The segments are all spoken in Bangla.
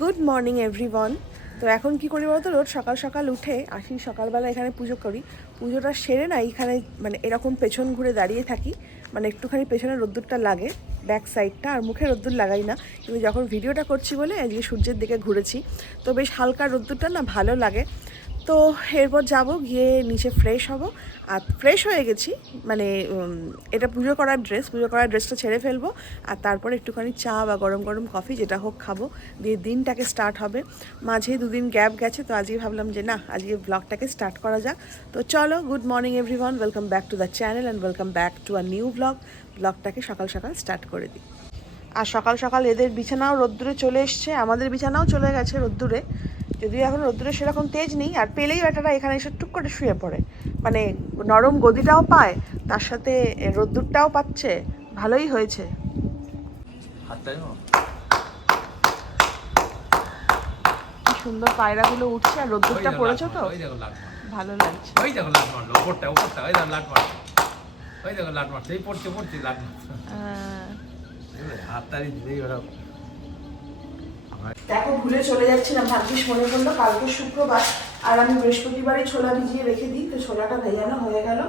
গুড মর্নিং এভরিওয়ান তো এখন কি করি বলতো? রোজ সকাল সকাল উঠে আসি, সকালবেলা এখানে পুজো করি। পুজোটা সেরে না, এইখানে মানে এরকম পেছন ঘুরে দাঁড়িয়ে থাকি। মানে একটুখানি পেছনে রোদ্দুরটা লাগে ব্যাক সাইডটা আর মুখে রোদ্দুর লাগাই না। কিন্তু যখন ভিডিওটা করছি বলে আজকে সূর্যের দিকে ঘুরেছি, তো বেশ হালকা রোদ্দুরটা না ভালো লাগে। তো এরপর যাব, গিয়ে নিচে ফ্রেশ হব। আর ফ্রেশ হয়ে গেছি মানে এটা পুজো করার ড্রেস পুজো করার ড্রেসটা ছেড়ে ফেলব। আর তারপর একটুখানি চা বা গরম গরম কফি যেটা হোক খাব। দিয়ে দিনটাকে স্টার্ট হবে। মাঝে দুদিন গ্যাপ গেছে, তো আজকে ভাবলাম যে না, আজকে ব্লগটাকে স্টার্ট করা যাক। তো চলো good morning everyone welcome back to the channel and welcome back to a new blog ব্লগটাকে সকাল সকাল স্টার্ট করে দিই। আর সকাল সকাল এদের বিছানাও রোদ্দুরে চলে এসছে, আমাদের বিছানাও চলে গেছে রোদ্দুরে। যদিও এখন রোদ্দুরে সেরকম তেজ নেই আর পেলেই ব্যাটারা এখানে এসে টুক করে শুয়ে পড়ে। মানে নরম গদিটাও পায় তার সাথে রোদ্দুরটাও পাচ্ছে ভালোই হয়েছে। কি সুন্দর পায়রাগুলো উঠছে আর রোদ্দুরটা পড়েছে তো। ভালো লাগছে। ওই দেখো লাট মারলো ওপরটা ওপরটা ওই দেখো লাট মারলো ওই দেখো লাট মারছে এই পড়ছে পড়ছে লাট মারছে। আহ, দিলেই ওরা দেখো ভুলে চলে যাচ্ছিলাম ভাগ্যিস মনে পড়ল কালকে শুক্রবার আর আমি বৃহস্পতিবারই ছোলা ভিজিয়ে রেখে দিই তো ছোলাটা ভেজানো হয়ে গেল।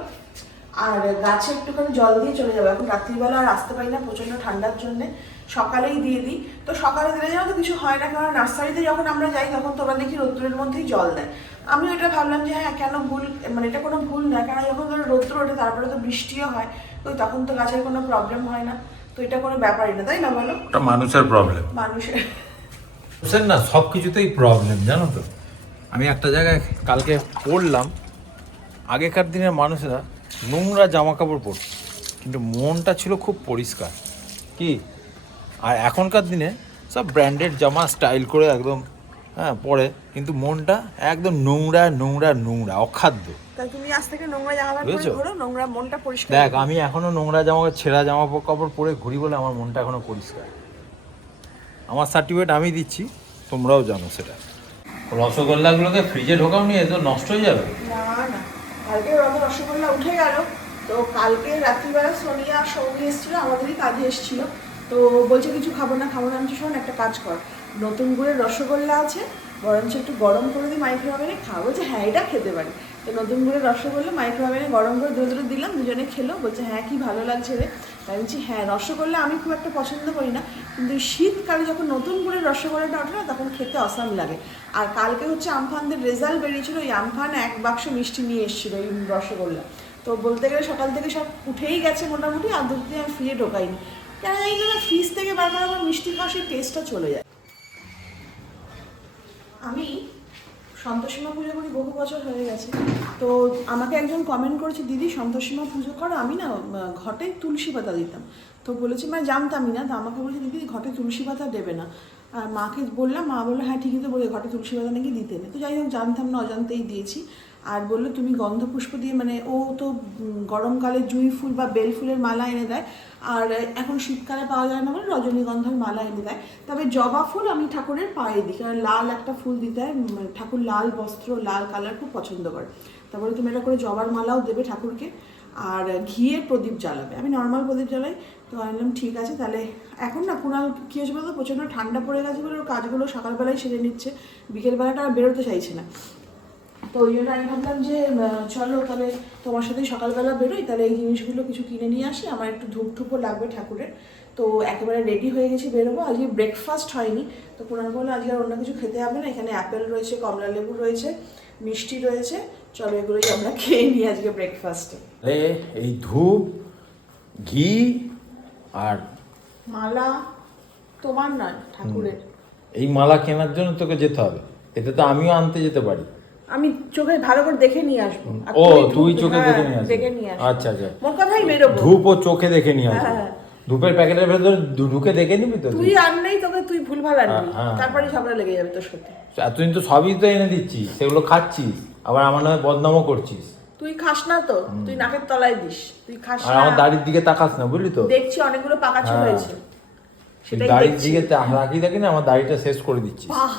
আর গাছে একটুখানি জল দিয়ে চলে যাব। এখন রাত্রিবেলা আর আসতে পারি না প্রচণ্ড ঠান্ডার জন্য। সকালেই দিয়ে দিই। তো সকালে দিলে যেন তো কিছু হয় না কারণ নার্সারিতে যখন আমরা যাই তখন তোরা দেখি রোদ্দুরের মধ্যেই জল দেয়। আমি ওটা ভাবলাম যে হ্যাঁ কেন ভুল মানে এটা কোনো ভুল না কারণ যখন ধরো রোদ্দুর ওঠে তারপরে তো বৃষ্টিও হয় ওই তখন তো গাছের কোনো প্রবলেম হয় না। তো এটা কোনো ব্যাপারই না তাই না বলো? মানুষের প্রবলেম মানুষের মানুষের না সব কিছুতেই প্রবলেম জানো তো। আমি একটা জায়গায় কালকে পড়লাম আগেকার দিনের মানুষেরা নোংরা জামা কাপড় পরত কিন্তু মনটা ছিল খুব পরিষ্কার। কি? আর এখনকার দিনে সব ব্র্যান্ডেড জামা স্টাইল করে একদম হ্যাঁ পরে কিন্তু মনটা একদম নোংরা নোংরা নোংরা অখাদ্য। তা তুমি আজ থেকে নোংরা বুঝেছ? নোংরা মনটা পরিষ্কার দেখ আমি এখনও নোংরা জামা ছেঁড়া জামা কাপড় পরে ঘুরি বলে আমার মনটা এখনও পরিষ্কার। আমার সার্টিফিকেট আমি দিচ্ছি তোমরাও জানো সেটা। রসগোল্লাগুলোকে ফ্রিজে ঢোকাও নিয়ে তো নষ্ট হয়ে যাবে। না না কালকে রত রসগোল্লা উঠে গেল। তো কালকে রাত্রিবেলা সোনিয়া সৌমি এসেছিল আমাদেরই কাজে এসেছিল। তো বলছে কিছু খাব না খাব না আমি শোন একটা কাজ কর। নতুন গুড়ের রসগোল্লা আছে বরঞ্চ একটু গরম করে দিই মাইক্রোওভেনে খাব। যে হ্যাঁ এটা খেতে পারি। তো নতুন গুড়ের রসগোল্লা মাইক্রোওভেনে গরম করে দুধ দুধ দিলাম দুজনে খেলো। বলছে হ্যাঁ কি ভালো লাগছে রে। তাই বলছি হ্যাঁ রসগোল্লা আমি খুব একটা পছন্দ করি না, কিন্তু শীতকালে যখন নতুন করে রসগোল্লাটা ওঠে না, তখন খেতে অসাম লাগে। আর কালকে হচ্ছে আমফানদের রেজাল্ট বেরিয়েছিল, ওই আমফান এক বাক্স মিষ্টি নিয়ে এসেছিল, এই রসগোল্লা। তো বলতে গেলে সকাল থেকে সব উঠেই গেছে মোটামুটি, আর দিয়ে আমি ফ্রিজে ঢোকাইনি। কেন জানি না ফ্রিজ থেকে বারবার আমার মিষ্টি খাওয়া সেই টেস্টটা চলে যায়। আমি সন্তোষীমা পুজো করি বহু বছর হয়ে গেছে। তো আমাকে একজন কমেন্ট করেছে, দিদি, সন্তোষীমা পুজো করো, আমি না ঘটে তুলসী পাতা দিতাম। তো বলেছি মানে জানতামই না। তো আমাকে বলেছে, দিদি, ঘটে তুলসী পাতা দেবে না। আর মাকে বললাম, মা বলল হ্যাঁ ঠিকই তো বলে, ঘটে তুলসী পাতা নাকি দিতে নেই। তো যাই হোক, জানতাম না, অজান্তেই দিয়েছি। আর বলল, তুমি গন্ধপুষ্প দিয়ে মানে ও তো গরমকালে জুঁই ফুল বা বেল ফুলের মালা এনে দেয়। আর এখন শীতকালে পাওয়া যায় না বলে রজনীগন্ধার মালা এনে দেয়। তবে জবা ফুল আমি ঠাকুরের পায়ে দিই, কারণ লাল একটা ফুল দিতে হয় ঠাকুর লাল বস্ত্র, লাল কালার খুব পছন্দ করে। তারপরে তুমি এটা করে জবার মালাও দেবে ঠাকুরকে, আর ঘিয়ের প্রদীপ জ্বালাবে। আমি নর্মাল প্রদীপ জ্বালাই, তো বললাম, ঠিক আছে, তাহলে এখন না কুণাল কী হয়েছে বলতো? প্রচণ্ড ঠান্ডা পড়ে গেছে বলে ওর কাজগুলো সকালবেলায় সেরে নিচ্ছে, বিকেলবেলাটা বেরোতে চাইছে না। তো ওই জন্য আমি ভাবলাম যে চলো তাহলে তোমার সাথেই সকালবেলা বেরোই তাহলে এই জিনিসগুলো কিছু কিনে নিয়ে আসি আমার একটু ধূপ ধূপও লাগবে ঠাকুরের। তো একেবারে রেডি হয়ে গেছি বেরোবো আজকে ব্রেকফাস্ট হয়নি তো কোনার বলে আজকে আর অন্য কিছু খেতে হবে না এখানে অ্যাপেল রয়েছে কমলা লেবু রয়েছে মিষ্টি রয়েছে চলো এগুলোই আমরা খেয়ে নিই আজকে ব্রেকফাস্টে এই ধূপ ঘি আর মালা তোমার নয় ঠাকুরের। এই মালা কেনার জন্য তোকে যেতে হবে এতে তো আমিও আনতে যেতে পারি। আমি চোখে ভালো করে দেখে নিয়ে আসব। ও তুই চোখে হ্যাঁ, দেখে নিয়ে আসবি। দেখে নিয়ে আসব। আচ্ছা আচ্ছা। মোর কথাই বেরোবো। ধূপ ও চোখে দেখে নিয়ে আসবি। হ্যাঁ। ধূপের প্যাকেটের ভেতর ঢুকে দেখে নিবি তো তুই আনলেই তোকে তুই ভুল ভালো আনবি। হ্যাঁ, হ্যাঁ। তারপরে ঝগড়া লেগে যাবে তোর সাথে। এতদিন তো সবই তো এনে দিচ্ছিস সেগুলো খাচ্ছিস আবার আমার নামে বদনামও করছিস। তুই খাস না তো তুই নাকের তলায় দিস তুই খাস আর না। আমার দাড়ির দিকে তাকাস না বুঝলি তো? দেখছি অনেকগুলো পাকাচু হ্যাঁ। হয়েছে। তুই সেটাই দাড়ির দিকে তা- রাখি থাকি না আমার দাড়িটা শেষ করে দিচ্ছিস। বাহ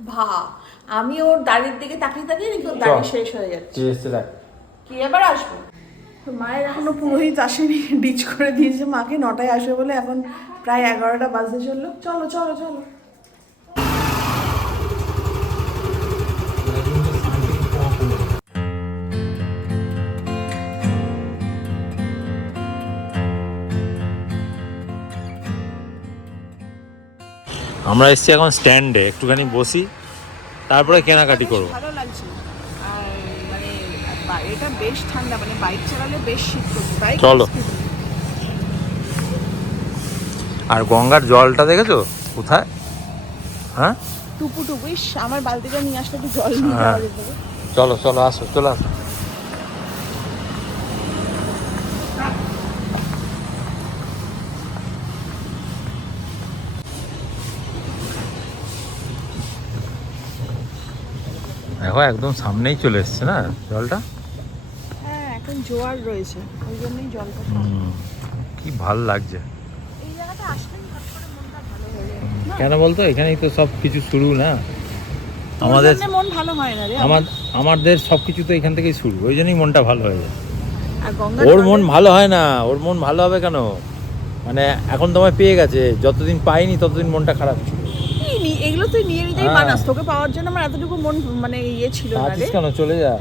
বাহ। আমি ওর দাড়ির দিকে তাকিয়ে তাকিয়ে দেখি ওর দাড়ি শেষ হয়ে যাচ্ছে। কি এবার আসব? মায়ের এখনও পুরোহিত আসেনি ডিচ করে দিয়েছে। মাকে নটায় আসবে বলে এখন প্রায় এগারোটা বাজতে চলল। চলো চলো চলো। আমরা এসছি এখন স্ট্যান্ডে একটুখানি বসি। তারপরে কেনাকাটি করব। ভালো লাগছে আর মানে এটা বেশ ঠান্ডা মানে বাইক চালালে বেশ শীত করছে বাইক চলো। আর গঙ্গার জলটা দেখেছ? কোথায়? হ্যাঁ? টুপু টুপু আমার বালতিটা নিয়ে আসলে একটু জল নিয়ে হ্যাঁ। চলো চলো আসো চলো আসো। দেখো একদম সামনেই চলে এসছে না জলটা? হ্যাঁ এখন জোয়ার রয়েছে ওই জন্যই জলটা হুম, কি ভালো লাগছে। এই জায়গাটা? কেন বলতো? এখানেই তো সব কিছু শুরু না? আমাদের মন ভালো হয় না রে আমার আমাদের সব কিছু তো এখান থেকেই শুরু ওই জন্যই মনটা ভালো হয়ে যায়। ওর মন ভালো হয় না ওর মন ভালো হবে কেন? মানে এখন তোমায় পেয়ে গেছে যতদিন পাইনি ততদিন মনটা খারাপ। ছিল এগুলো তুই নিয়ে নিতেই হ্যাঁ। তোকে পাওয়ার জন্য আমার এতটুকু মন মানে ইয়ে ছিল না রে। কেন? চলে যা।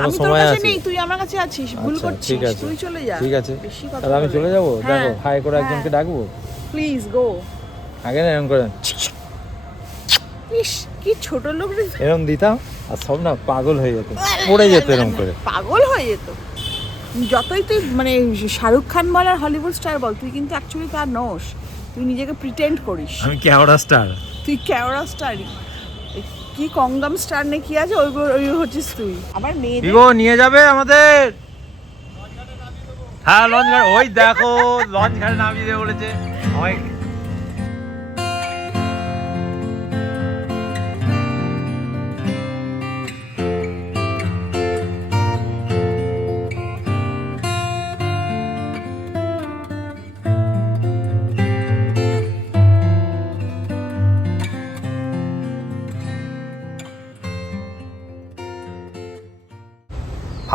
আমি তোর কাছে নেই তুই আমার কাছে আছিস ভুল আচ্ছা, করছিস। তুই চলে যা। ঠিক আছে। তাহলে আমি চলে যাব? হ্যাঁ, দেখো হাই করে হ্যাঁ। একজনকে ডাকবো। প্লিজ গো আগে না এরকম করে। ইস কি ছোট লোক রে। এরকম দিতাম আর সব না পাগল হয়ে যেত। পড়ে যেত এরকম করে। পাগল হয়ে যেত। যতই তুই মানে শাহরুখ খান বল আর হলিউড স্টার বল তুই কিন্তু অ্যাকচুয়ালি তার নস। তুই নিজেকে প্রিটেন্ড করিস। আমি কেওড়া স্টার তুই ক্যাওড়া স্টারই কি কঙ্গাম স্টার নে কি আছে? ওই ওই হচ্ছিস তুই। আমার মেয়ে দিব নিয়ে যাবে আমাদের। হ্যাঁ লঞ্চ ঘাট। ওই দেখো লঞ্চ ঘাটে নামিয়ে দেবে বলেছে। আমায়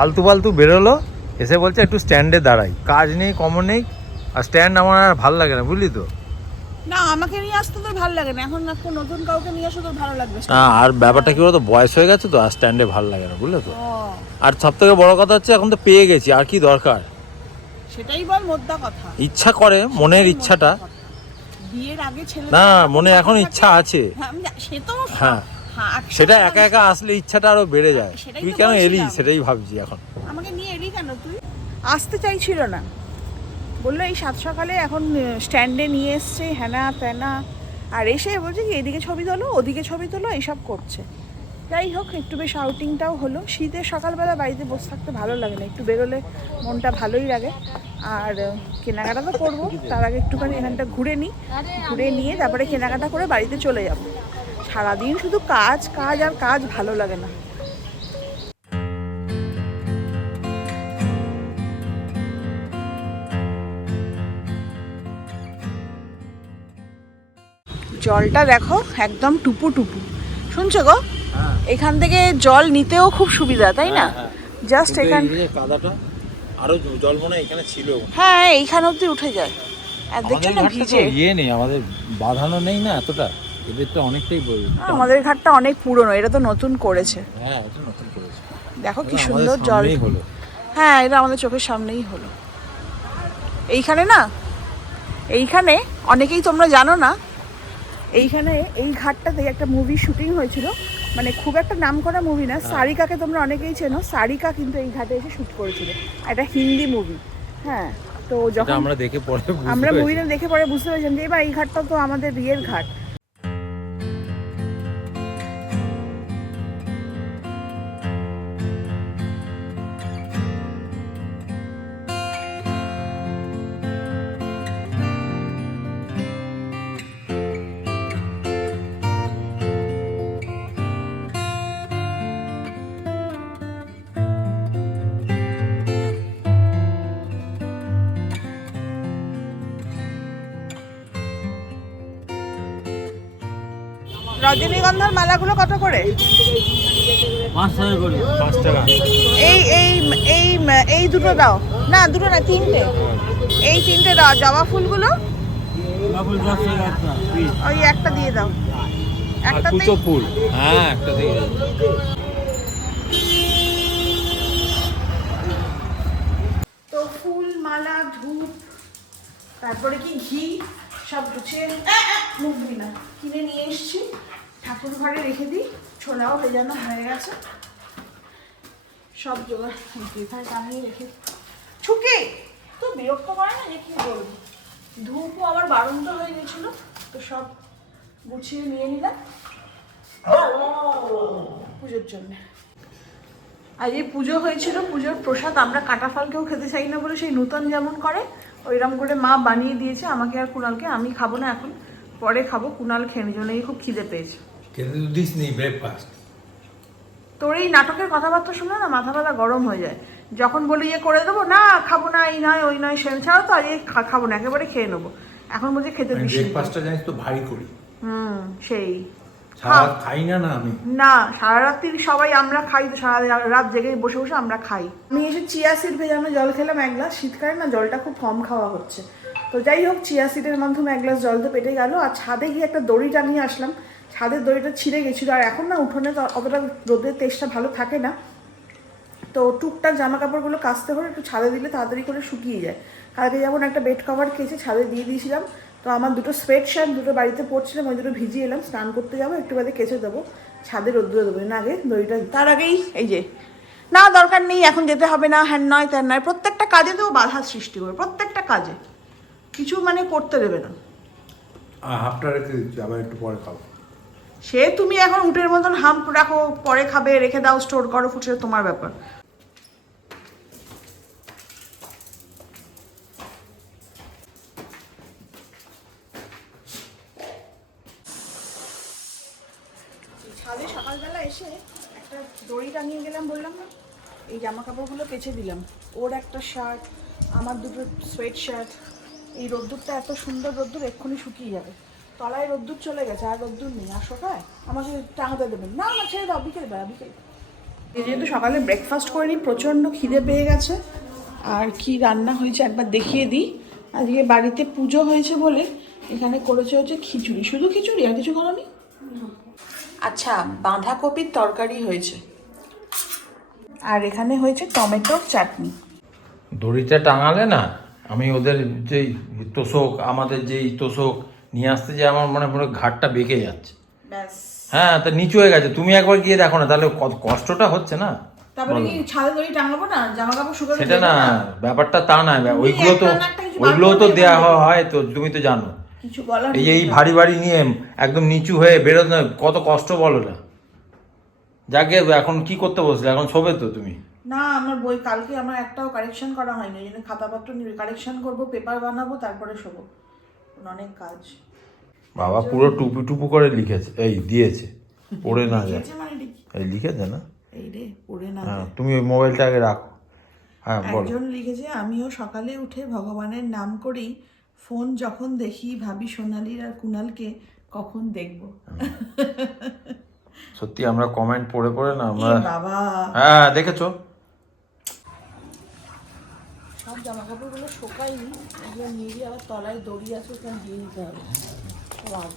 ফালতু ফালতু বেরোলো এসে বলছে একটু স্ট্যান্ডে দাঁড়াই। কাজ নেই কমন নেই আর স্ট্যান্ড আমার আর ভালো লাগে না বুঝলি তো? না আমাকে নিয়ে আসতে তোর ভালো লাগে না। এখন একটা নতুন কাউকে নিয়ে আসো ভালো লাগবে। না আর ব্যাপারটা কি বলতো? বয়স হয়ে গেছে তো আর স্ট্যান্ডে ভালো লাগে না বুঝলে তো? আর সব থেকে বড় কথা হচ্ছে এখন তো পেয়ে গেছি আর কি দরকার? সেটাই বল মোদ্দা কথা। ইচ্ছা করে মনের ইচ্ছাটা। বিয়ের আগে ছেলে না মনে এখন ইচ্ছা আছে। হ্যাঁ সে তো হ্যাঁ। সেটা একা একা আসলে ইচ্ছাটা আরও বেড়ে যায়। সেটাই তুই কেন এলি? সেটাই ভাবছি এখন। আমাকে নিয়ে এলি কেন তুই? আসতে চাইছিল না। বলল এই সাত সকালে এখন স্ট্যান্ডে নিয়ে এসছে হ্যানা ত্যানা আর এসে বলছে কি এদিকে ছবি তোলো ওদিকে ছবি তোলো এইসব করছে। যাই হোক একটু বেশ আউটিংটাও হলো। শীতের সকালবেলা বাড়িতে বসে থাকতে ভালো লাগে না। একটু বেরোলে মনটা ভালোই লাগে। আর কেনাকাটা তো করব। তার আগে একটুখানি এখানটা ঘুরে নিই। ঘুরে নিয়ে তারপরে কেনাকাটা করে বাড়িতে চলে যাব। সারাদিন শুধু কাজ কাজ আর কাজ ভালো লাগে না। জলটা দেখো একদম টুপু টুপু। শুনছো গো? এখান থেকে জল নিতেও খুব সুবিধা তাই না? জাস্ট এখান কাদাটা আরও জল মনে হয় এখানে ছিল। হ্যাঁ এইখান অব্দি উঠে যায়। আর দেখছ না ভিজে। ইয়ে নেই আমাদের বাঁধানো নেই না এতটা। এদেরটা অনেকটাই বই আমাদের ঘাটটা অনেক পুরনো এটা তো নতুন করেছে। হ্যাঁ এটা নতুন করেছে। দেখো কি সুন্দর জল। হলো। হ্যাঁ এটা আমাদের চোখের সামনেই হলো। এইখানে না এইখানে অনেকেই তোমরা জানো না এইখানে এই ঘাটটাতে একটা মুভি শুটিং হয়েছিল। মানে খুব একটা নাম করা মুভি না সারিকাকে তোমরা অনেকেই চেনো। সারিকা কিন্তু এই ঘাটে এসে শুট করেছিল। একটা হিন্দি মুভি হ্যাঁ তো যখন আমরা দেখে পরে আমরা মুভিটা দেখে পরে বুঝতে পেরেছিলাম যে এবার এই ঘাটটা তো আমাদের বিয়ের ঘাট। রজনীগন্ধার মালাগুলো কত করে? এই এই এই এই দুটো দাও। না দুটো না তিনটে। এই তিনটে দাও। জবা ফুলগুলো? ওই একটা দিয়ে দাও। একটাতেই ফুল। হ্যাঁ একটা থেকে তো ফুল মালা ধূপ তারপরে কি ঘি? সব গুছিয়ে মুখ ধুই না। কিনে নিয়ে এসেছি। ঠাকুর ঘরে রেখে দিই। ছোলাও ভেজানো হয়ে গেছে। সব জোগাড় কোথায় টানিয়ে রেখে ছুকে তো বিরক্ত করে না যে কি বলব? ধূপও আবার বারন্ত হয়ে গেছিল। তো সব গুছিয়ে নিয়ে নিলাম। পুজোর জন্য। আজ এই পুজো হয়েছিল পুজোর প্রসাদ। আমরা কাটা ফল কেউ খেতে চাই না বলে সেই নূতন যেমন করে ওইরকম করে মা বানিয়ে দিয়েছে আমাকে আর কুণালকে আমি খাব না এখন পরে খাব। কুণাল খেয়ে জন্য খুব খিদে পেয়েছে। কিন্তু দিস নি ব্রেকফাস্ট। তোর এই নাটকের কথাবার্তা শুনে না মাথা ব্যথা গরম হয়ে যায়। যখন বলি ইয়ে করে দেবো না খাব না এই নয় ওই নয় সেন ছাড়া তো আজ এই খা- খাব না একেবারে খেয়ে নেব। এখন বলছি খেতে। ব্রেকফাস্টটা জানিস তো ভারী করি। হুম সেই। সারা খাই না না আমি। না সারা রাত্রি সবাই আমরা খাই তো সারা রাত জেগে বসে বসে আমরা খাই। আমি এসে চিয়া সিড ভেজানো জল খেলাম এক গ্লাস। শীতকালে না জলটা খুব কম খাওয়া হচ্ছে। তো যাই হোক চিয়া সিডের মাধ্যমে এক গ্লাস জল তো পেটে গেল। আর ছাদে গিয়ে একটা দড়ি টানিয়ে আসলাম। ছাদের দড়িটা ছিঁড়ে গেছিল। আর এখন না উঠোনে তো অতটা রোদের তেজটা ভালো থাকে না। তো টুকটাক জামা কাপড়গুলো কাচতে হলে একটু ছাদে দিলে তাড়াতাড়ি করে শুকিয়ে যায়। কালকে যেমন একটা বেড কভার কেচে ছাদে দিয়ে দিয়েছিলাম তো আমার দুটো সোয়েট শার্ট দুটো বাড়িতে পড়ছিলাম ওই দুটো ভিজিয়ে এলাম স্নান করতে যাব একটু বাদে কেচে দেবো ছাদে রোদ্দুরে দেবো। না আগে দড়িটা তার আগেই এই যে না দরকার নেই এখন যেতে হবে না হ্যান নয় ত্যান নয় প্রত্যেকটা কাজে তো বাধা সৃষ্টি করবে প্রত্যেকটা কাজে। কিছু মানে করতে দেবে না। হাফটা রেখে দিচ্ছি আবার একটু পরে খাব। সে তুমি এখন উটের মতন হাম্প রাখো পরে খাবে রেখে দাও স্টোর করো ফুটে তোমার ব্যাপার। ছাদে সকালবেলা এসে একটা দড়ি টাঙিয়ে গেলাম, বললাম না, এই জামা কাপড়গুলো কেচে দিলাম। ওর একটা শার্ট আমার দুটো সোয়েট শার্ট এই রোদ্দুরটা এত সুন্দর রোদ্দুর, এক্ষুনি শুকিয়ে যাবে। তলায় রোদ্দুর চলে গেছে, আর রোদ্দুর নেই। আর সকায় আমাকে টাঙাতে দেবেন না না, ছেড়ে দাও, বিকেল বেলা, বিকেল যেহেতু সকালে ব্রেকফাস্ট করে নিই প্রচণ্ড খিদে পেয়ে গেছে। আর কি রান্না হয়েছে একবার দেখিয়ে দিই। আজকে বাড়িতে পুজো হয়েছে বলে এখানে করেছে হচ্ছে খিচুড়ি। শুধু খিচুড়ি, আর কিছু করনি আচ্ছা বাঁধাকপির তরকারি হয়েছে। আর এখানে হয়েছে টমেটোর চাটনি। দড়িটা টাঙালে না আমি ওদের যেই তোষক আমাদের যেই তোষক নিয়ে আসতে যে আমার মনে পড়ে ঘাটটা বেঁকে যাচ্ছে। হ্যাঁ তা নিচু হয়ে গেছে তুমি একবার গিয়ে দেখো না তাহলে কত কষ্টটা হচ্ছে না? তারপরে কি ছাদে দড়ি টাঙাবো না? জামা কাপড় শুকাতে সেটা না ব্যাপারটা তা না ওইগুলো তো ওইগুলো তো দিয়ে দেওয়া। হয় তো তুমি তো জানো। কিছু বলার এই। এই ভারী ভারী নিয়ে একদম নিচু হয়ে বেরোতে কত কষ্ট বলো না। যাকে এখন কি করতে বসলে? এখন শোবে তো তুমি? না আমার বই কালকে আমার একটাও কারেকশন করা হয়নি ওই জন্য খাতাপত্র কারেকশন করব পেপার বানাবো তারপরে শোবো। অনেক কাজ। বাবা পুরো টুপু টুপু করে লিখেছে এই দিয়েছে পড়ে না যায়। মানে এই লিখেছে না? এই রে পড়ে না হ্যাঁ তুমি ওই মোবাইলটা আগে রাখো। হ্যাঁ একজন লিখেছে আমিও সকালে উঠে ভগবানের নাম করেই ফোন যখন দেখি ভাবি সোনালির আর কুনালকে কখন দেখব? সত্যি আমরা কমেন্ট পড়ে পড়ে না আমরা বাবা। হ্যাঁ দেখেছ? সব জামা কাপড়গুলো শোকাইনি এগুলো নিয়ে গিয়ে আবার তলায় দড়ি আছে ওখানে দিয়ে দিতে হবে। সব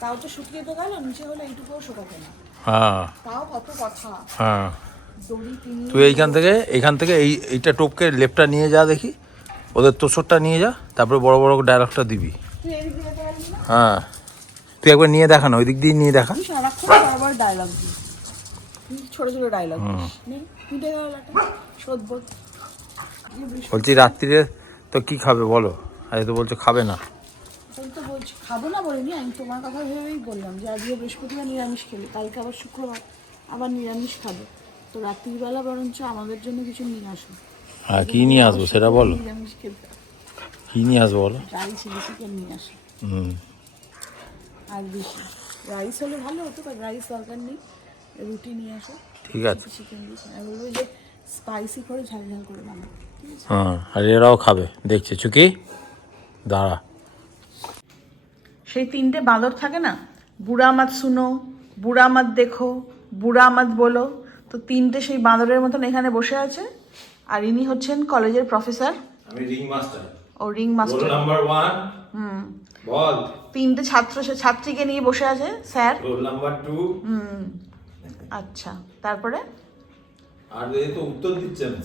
তাও তো শুকিয়ে তো গেল নিচে হলে এইটুকুও শোকাবে না। হ্যাঁ। তাও কত কথা। হ্যাঁ। তুই এইখান থেকে এইখান থেকে এই এইটা টোপকে লেপটা নিয়ে যা দেখি। ওদের তোষরটা নিয়ে যা তারপরে বড় বড় ডায়লগটা দিবি। হ্যাঁ। তুই একবার নিয়ে দেখা না ওই দিক দিয়ে নিয়ে দেখা। ডায়লগ ছোট ছোট বলছি রাত্রিরে তো কি খাবে বলো? আজ তো বলছো খাবে না। তো বলছি খাব না বলিনি আমি তোমার কথা ভেবেই বললাম যে আজকে বৃহস্পতিবার নিরামিষ খেলি কালকে আবার শুক্রবার আবার নিরামিষ খাবে। তো রাত্রিবেলা বরঞ্চ আমাদের জন্য কিছু নিয়ে আসো। হ্যাঁ কি নিয়ে আসব সেটা বলো? কি নিয়ে আসব বলো? হুম। আর বেশি। রাইস হলে ভালো হতো বাট রাইস দরকার নেই। রুটি নিয়ে আসো। ঠিক আছে। চিকেন দিয়ে আমি বলব যে স্পাইসি করে ঝাল ঝাল করে বানাও। হ্যাঁ আর এরাও খাবে। দেখছে চুকি? দাঁড়া। সেই তিনটে বাঁদর থাকে না? বুড়া মাত শুনো বুড়া মাত দেখো বুড়া মাত বলো। তো তিনটে সেই বাঁদরের মতন এখানে বসে আছে? আর ইনি হচ্ছেন কলেজের প্রফেসর। আমি রিং মাস্টার। ও রিং মাস্টার। নাম্বার ওয়ান হুম। বল। তিনটে ছাত্র ছাত্রীকে নিয়ে বসে আছে স্যার। রোল নাম্বার টু হুম। আচ্ছা তারপরে? আর এ তো উত্তর দিচ্ছে না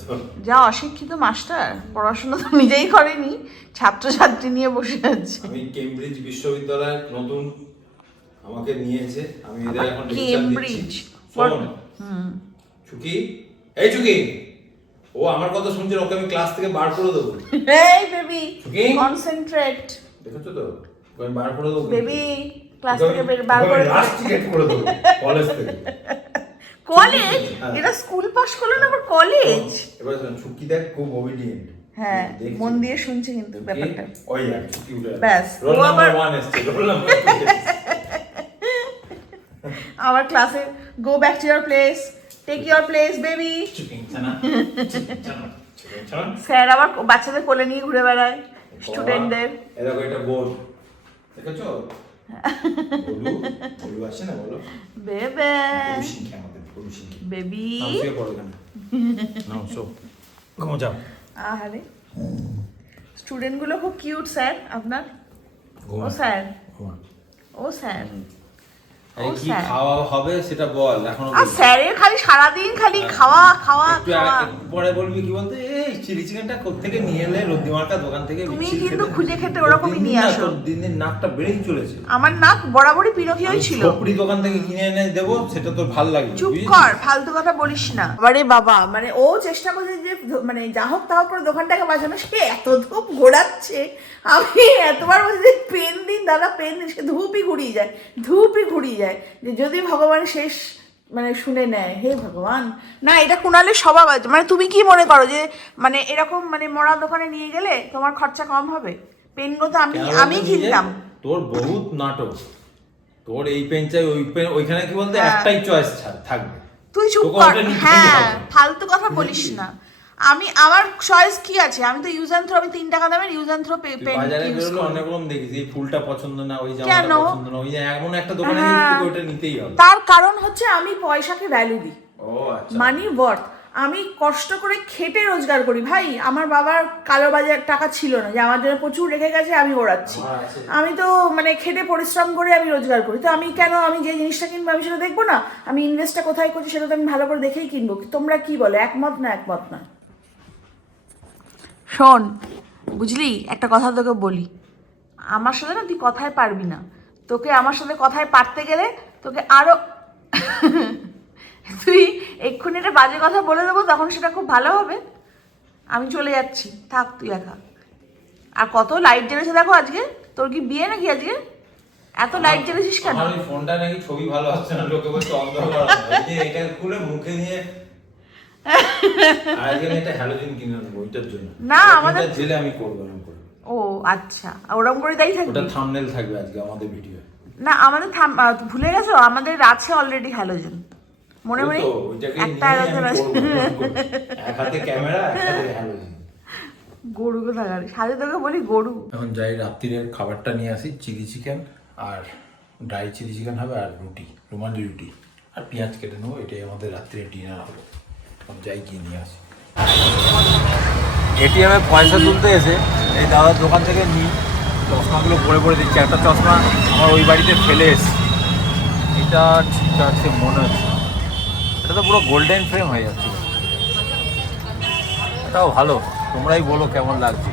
যা অশিক্ষিত মাস্টার পড়াশোনা তো নিজেই করেনি ছাত্রছাত্রী নিয়ে বসে আছে। আমি কেমব্রিজ বিশ্ববিদ্যালয়ের নতুন আমাকে নিয়েছে আমি এদের এখন কেমব্রিজ। শোন চুকি? এই চুকি! ও আমার কথা শুনছে ওকে আমি ক্লাস থেকে বার করে দেবো। এই বেবি কনসেন্ট্রেট দেখেছ তো? ওকে আমি বার করে দেবো। বেবি ক্লাস থেকে বের বার করে লাস্ট টিকেট করে দেবো কলেজ থেকে। কলেজ হ্যাঁ। এটা স্কুল পাস করল না আবার কলেজ এবার শোন, চুকি দেখ খুব ওবিডিয়েন্ট হ্যাঁ মন দিয়ে শুনছে কিন্তু ব্যাপারটা। ওই উঠে ব্যাস, রোল নাম্বার আবার- ওয়ান এসছে রোল নাম্বার আমার ক্লাসে go back to your place take your place baby sir আবার বাচ্চাদের কোলে নিয়ে ঘুরে বেড়ায় স্টুডেন্টদের এ দেখো এটা বোর্ড দেখেছ? বেবে বেবি নাও ঘুমো যাও। স্টুডেন্টগুলো খুব কিউট স্যার আপনার। ও স্যার ও স্যার কি খাওয়া হবে সেটা বল এখনও আর স্যারের খালি সারাদিন খালি খাওয়া খাওয়া একটু খাওয়া। আগে- পরে বলবি কি বলতে এই চিলি চিকেনটা কোত্থেকে নিয়ে এলে? রদ্দিমার্কা দোকান থেকে তুমি কিন্তু খেতে। খেতে ওরকমই নিয়ে আসো। দিন দিন নাকটা বেড়েই চলেছে। আমার নাক বরাবরই পিনকিওই ছিল। দোকান থেকে কিনে এনে দেবো সেটা তোর ভালো লাগে চুপ কর ফালতু কথা বলিস না। আরে বাবা মানে ও চেষ্টা করছে যে মানে যা হোক তা হোক করে দোকানটাকে বাঁচানো সে এত ধূপ ঘোরাচ্ছে। আমি এতবার বলছি যে পেন দিন দাদা পেন দিন। সে ধূপই ঘুরিয়ে যায় ধূপই ঘুরিয়ে যায়। যে যদি ভগবান শেষ মানে শুনে নেয় হে ভগবান। না এটা কুণালের স্বভাব আছে। মানে তুমি কি মনে করো যে মানে এরকম মানে মরা দোকানে নিয়ে গেলে তোমার খরচা কম হবে? পেনগুলো তো আমি আমি কিনতাম। তোর বহুত নাটক। তোর এই পেন চাই ওই পেন ওইখানে কি বলতে হ্যাঁ। একটাই চয়েস থাকবে। তুই চুপ কর। হ্যাঁ ফালতু কথা বলিস না। আমি আমার চয়েস কি আছে? আমি তো ইউজ অ্যান্ড থ্রো আমি তিন টাকা দামের ইউজ অ্যান্ড থ্রো পেন বাজারে বেরোলে অনেক রকম দেখিস এই ফুলটা পছন্দ না ওই জামাটা পছন্দ না ওই এমন একটা দোকানে গেলে হ্যাঁ। ওটা নিতেই হবে। তার কারণ হচ্ছে আমি পয়সাকে ভ্যালু দিই। ও আচ্ছা। মানি ওয়ার্থ আমি কষ্ট করে খেটে রোজগার করি। ভাই আমার বাবার কালো বাজার টাকা ছিল না যে আমার জন্য প্রচুর রেখে গেছে আমি ওড়াচ্ছি। আমি তো মানে খেটে পরিশ্রম করে আমি রোজগার করি। তো আমি কেন আমি যে জিনিসটা কিনবো আমি সেটা দেখব না? আমি ইনভেস্টটা কোথায় করছি সেটা তো আমি ভালো করে দেখেই কিনবো। তোমরা কি বলো একমত না একমত না শোন বুঝলি? একটা কথা তোকে বলি। আমার সাথে না তুই কথায় পারবি না। তোকে আমার সাথে কথায় পারতে গেলে তোকে আরও তুই এক্ষুনি একটা বাজে কথা বলে দেবো তখন সেটা খুব ভালো হবে। আমি চলে যাচ্ছি। থাক তুই একা। আর কত লাইট জ্বেলেছে দেখো আজকে? তোর কি বিয়ে নাকি আজকে? এত লাইট জ্বেলেছিস কেন? ফোনটা নাকি ছবি ভালো আসছে না লোকে বলছে অন্ধকার এটা খুলে মুখে নিয়ে না, আমাদের- জেলে আমি করব ও আচ্ছা। ওরম করে তাই থাকবি? ওটা থাম্বনেল থাকবে আজকে আমাদের ভিডিও না আমাদের ভুলে গেছো? আমাদের আছে অলরেডি হ্যালোজেন মনে মনে একটা হ্যালোজেন আছে। এক হাতে ক্যামেরা এক হাতে হ্যালোজিন গরু কোথাকার? সাথে তোকে বলি গরু। এখন যাই খাবারটা নিয়ে আসি চিলি চিকেন আর ড্রাই চিলি চিকেন হবে আর রুটি রুমালি রুটি। আর পেঁয়াজ কেটে নেব এটাই আমাদের রাত্রির ডিনার হবে। যাই গিয়ে নিয়ে আসি। এটিএমে পয়সা তুলতে এসে এই দাদার দোকান থেকে নিই চশমাগুলো পরে পরে দিচ্ছি। একটা চশমা আমার ওই বাড়িতে ফেলে এসেছি। এটা ঠিক আছে, মনে হচ্ছে এটা তো পুরো গোল্ডেন ফ্রেম হয়ে যাচ্ছে। এটাও ভালো। তোমরাই বলো কেমন লাগছে।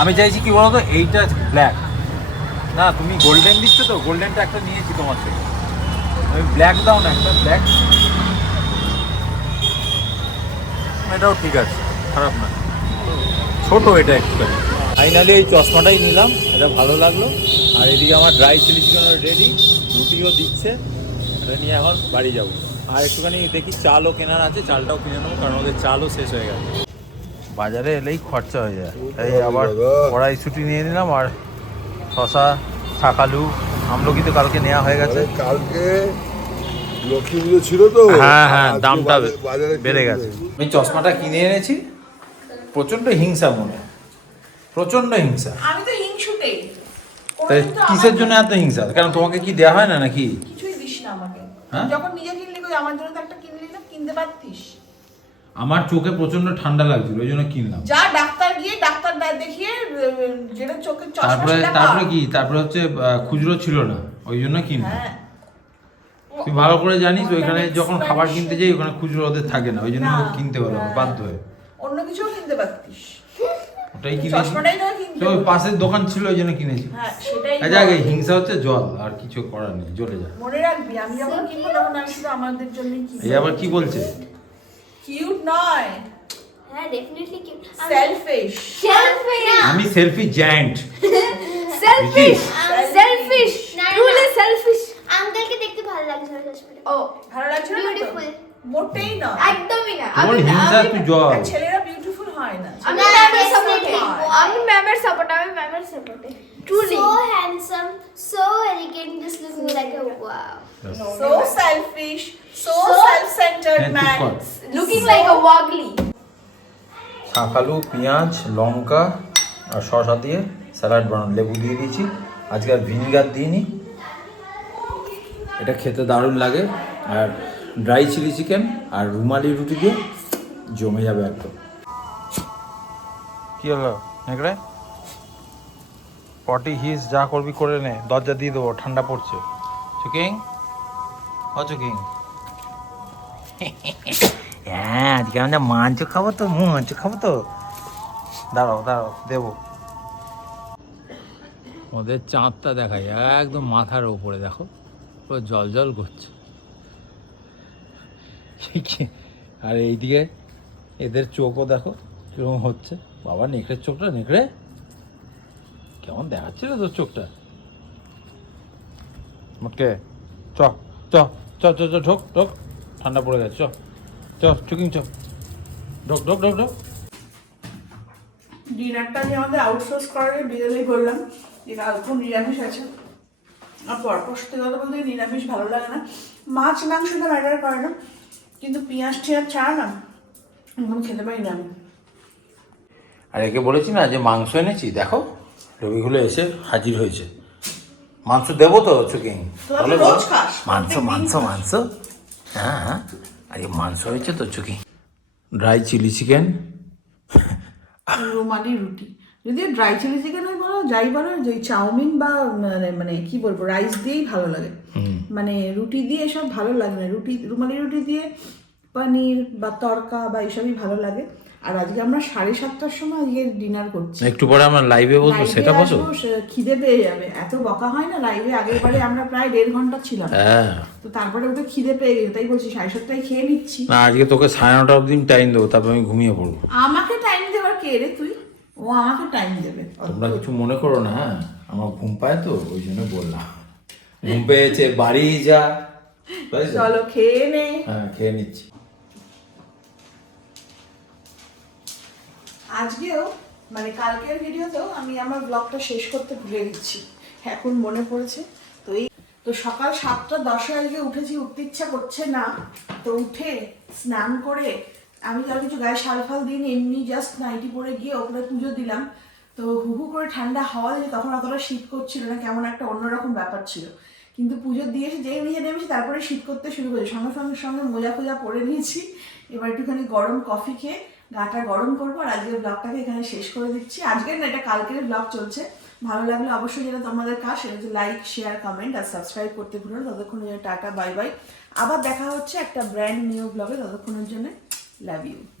আমি চাইছি কি বলতো, এইটা ব্ল্যাক না, তুমি গোল্ডেন দিচ্ছ তো, গোল্ডেনটা একটা নিয়েছি তোমার থেকে। আমি ব্ল্যাক দাও না, একটা ব্ল্যাক এটাও ঠিক আছে, খারাপ না। ছোট এটা একটুখানি ফাইনালি এই চশমাটাই নিলাম, এটা ভালো লাগল। আর এদিকে আমার ড্রাই চিলি চিকেন রেডি রুটিও দিচ্ছে, এটা নিয়ে এখন বাড়ি যাব। আর একটুখানি দেখি চালও কেনার আছে, চালটাও কিনে নেব, কারণ ওদের চালও শেষ হয়ে গেছে। বাজারে এলেই খরচা হয়ে যায়। এই আবার কড়াইশুটি নিয়ে নিলাম, আর শশা শাকালু আমলকি তো কালকে নেওয়া হয়ে গেছে। কালকে লক্ষ্মী পুজো ছিল তো। হ্যাঁ হ্যাঁ দামটা বেড়ে গেছে। আমি চশমাটা কিনে এনেছি। প্রচণ্ড হিংসা মনে প্রচণ্ড হিংসা। আমি তো হিংসুটে তাই কিসের জন্য এত হিংসা? কেন তোমাকে কি দেওয়া হয় না নাকি? কিছুই দিস না আমাকে। হ্যাঁ? যখন নিজে কিনলি কই আমার জন্য তো একটা কিনলি না কিনতে পারতিস। আমার চোখে প্রচণ্ড ঠান্ডা লাগছিল ওই জন্য কিনলাম। যা ডাক্তার গিয়ে ডাক্তার দেখিয়ে যেটা চশমা তারপরে তারপরে কি? তারপরে হচ্ছে খুচরো ছিল না ওই জন্য কিনলাম। হ্যাঁ। তুই ভালো করে জানিস ওইখানে যখন খাবার কিনতে যাই ওখানে খুচরো ওদের থাকে না ওই জন্য কিনতে হলো হ্যাঁ। বাধ্য হয়ে। অন্য কিছুও কিনতে পারতিস। ওটাই কিনেছি। তো ওই পাশের দোকান ছিল ওই জন্য কিনেছি। হ্যাঁ আচ্ছা আগে হিংসা হচ্ছে জল আর কিছু করার নেই জ্বলে যায় মনে রাখবি আমি যখন কিনবো তখন আমি শুধু আমাদের জন্য এই আবার কি বলছে? কিউট নয়। হ্যাঁ ডেফিনেটলি কিউট সেলফিশ সেলফিশ আমি সেলফি জ্যান্ট সেলফিশ সেলফিশ ট্রুলি সেলফিশ আঙ্কেলকে দেখতে ভালো লাগছে না চশমাটা ও ভালো লাগছে না তো? মোটেই নয় একদমই না। আমি হিংসা তুই জল। ছেলেরা বিউটিফুল হয় না। আমি না, ম্যামের সাপোর্টে আমি ম্যামের সাপোর্ট আমি ম্যামের সাপোর্টে truly so handsome so elegant just looking like a wow. So selfish so So- self centred হ্যাঁ, চুপ ম্যান কর। লুকিং লাইক আ ওয়াগলি শাক আলু পেঁয়াজ লঙ্কা আর শসা দিয়ে স্যালাড বানানো। লেবু দিয়ে দিয়েছি। আজকে আর ভিনিগার দিইনি। এটা খেতে দারুণ লাগে। আর ড্রাই চিলি চিকেন আর রুমালি রুটি দিয়ে জমে যাবে একদম। কি হলো? নেকড়ে? পটি হিস যা করবি করে নে। দরজা দিয়ে দেবো ঠান্ডা পড়ছে। চুকিং? ও চুকিং। হ্যাঁ আজকে আমরা মাংস খাব তো মাংস খাব তো। দাঁড়াও দাঁড়াও দেবো। ওদের চাঁদটা দেখাই একদম মাথার উপরে দেখো। পুরো জল জল করছে। আর এইদিকে এদের চোখও দেখো কীরকম হচ্ছে। বাবা নেকড়ের চোখটা নেকড়ে। কেমন দেখাচ্ছে রে তোর চোখটা। মোটকে চ চ চ চ চ ঢোক ঢোক। ঠান্ডা পড়ে গেছে চ। চ চুকিং চ। ঢোক ঢোক ঢোক ঢোক। ডিনারটা আমি আমাদের আউটসোর্স করার বিকেলেই বললাম যে কালকেও নিরামিষ আছে? আর পরপর সত্যি কথা বলতে নিরামিষ ভালো লাগে না। মাছ মাংসটা ম্যাটার করে না কিন্তু পেঁয়াজ টিয়াজ ছাড়া না একদম খেতে পারি না আমি। আর একে বলেছি না যে মাংস এনেছি দেখো রবিগুলো এসে হাজির হয়েছে। মাংস দেবো তো চুকিং তো মাংস মাংস মাংস। হ্যাঁ হ্যাঁ। আরে মাংস হয়েছে তো চুকিং। Dry chilli chicken rumali roti. যদিও ড্রাই চিলি চিকেন হয় বলো যাই বলো যে চাউমিন বা মানে মানে কি বলব রাইস দিয়েই ভালো লাগে। মানে রুটি দিয়ে এসব ভালো লাগে না। রুটি রুমালি রুটি দিয়ে পনির বা তরকা বা এসবই ভালো লাগে। আর আজকে আমরা সাড়ে সাতটার সময় আজকে ডিনার করছি। একটু পরে আমরা লাইভে বসবো সেটা বসো? খিদে পেয়ে যাবে। এত বকা হয় না লাইভে আগের বারে আমরা প্রায় দেড় ঘণ্টা ছিলাম। হ্যাঁ। তো তারপরে ওটা খিদে পেয়ে গেছে তাই বলছি সাড়ে সাতটায় খেয়ে নিচ্ছি। না আজকে তোকে সাড়ে নটা অবধি টাইম দেবো তারপর আমি ঘুমিয়ে পড়ব। আমাকে টাইম দেওয়ার কে রে তুই? ও আমাকে টাইম দেবে। তোমরা কিছু মনে করো না হ্যাঁ? আমার ঘুম পায় তো ওই জন্য বললাম। ঘুম পেয়েছে বাড়ি যা। চলো খেয়ে নে। হ্যাঁ খেয়ে নিচ্ছি। আজকেও মানে কালকের ভিডিওতেও আমি আমার ব্লগটা শেষ করতে ভুলে গেছি। এখন মনে পড়েছে। তো এই তো সকাল সাতটা দশে আজকে উঠেছি উঠতে ইচ্ছা করছে না। তো উঠে স্নান করে আমি তো আর কিছু গায়ে শাল ফাল দিন এমনি জাস্ট নাইটি পরে গিয়ে ওপরে পুজো দিলাম। তো হু হু করে ঠান্ডা হাওয়া দিয়ে তখন অতটা শীত করছিল না, কেমন একটা অন্যরকম ব্যাপার ছিল। কিন্তু পুজো দিয়ে এসে যেই নিচে নেমেছি, তারপরে শীত করতে শুরু করেছি। সঙ্গে সঙ্গে সঙ্গে মোজা ফোজা পরে নিয়েছি। এবার একটুখানি গরম কফি খেয়ে গাটা গরম করব আর আজকের ব্লগটাকে এখানে শেষ করে দিচ্ছি। আজকের না, এটা কালকের ব্লগ চলছে। ভালো লাগলে অবশ্যই যেটা তোমাদের কাজ, সেটা হচ্ছে লাইক শেয়ার কমেন্ট আর সাবস্ক্রাইব করতে ভুলো ততক্ষণের জন্য টাটা বাই বাই আবার দেখা হচ্ছে একটা ব্র্যান্ড নিউ ব্লগে ততক্ষণের জন্য। Love you.